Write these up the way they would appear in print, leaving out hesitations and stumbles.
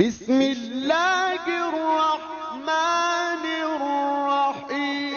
بسم الله الرحمن الرحيم.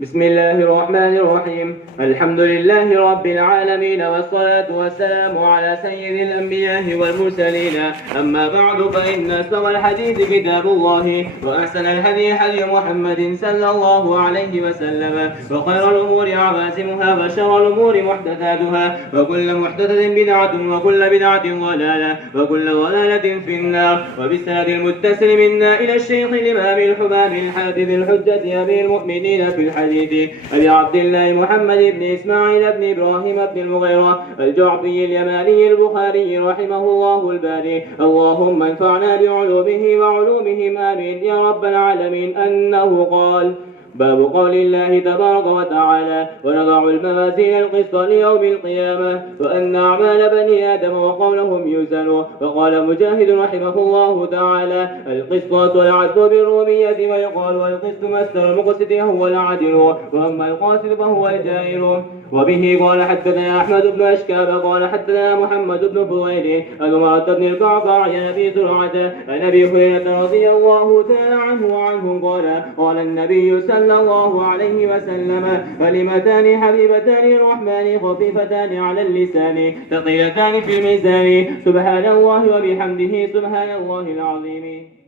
بسم الله الرحمن الرحيم. الحمد لله رب العالمين، والصلاة والسلام على سيد الأنبياء والمرسلين. أما بعد، فإن أصدق الحديث كتاب الله، وأحسن الهدي هدي محمد صلى الله عليه وسلم، وخير الأمور عوازمها، وشر الأمور محدثاتها، وكل محدثة بدعة، وكل بدعة ضلالة، وكل ضلالة في النار. وبالسند المتصل منا إلى الشيخ الإمام الحمام الحافظ الحجة أبي المؤمنين في الحديث أبي عبد الله محمد بن إسماعيل بن إبراهيم بن المغيرة الجعفي اليماني البخاري رحمه الله الباري. اللهم انفعنا بعلومه وعلومهم آمين يا رب العالمين. أنه قال: باب قول الله تبارك وتعالى: ونضع الموازين القسط ليوم القيامة، وأن أعمال بني آدم وقولهم يوزن. وقال مجاهد رحمه الله تعالى: القسط والعدل بالرومية، ويقال القسط مصدر المقسط هو العدل، وأما القاسط فهو الجائر. وبه قال حدثنا أحمد بن أشكاب قال حدثنا محمد بن فضيل عن عمرة بن القعقاع عن أبي زرعة عن أبي هريرة رضي الله تعالى عنه قال: قال النبي صلى الله عليه وسلم: كلمتان حبيبتان الرحمن خفيفتان على اللسان ثقيلتان في الميزان، سبحان الله وبحمده سبحان الله العظيم.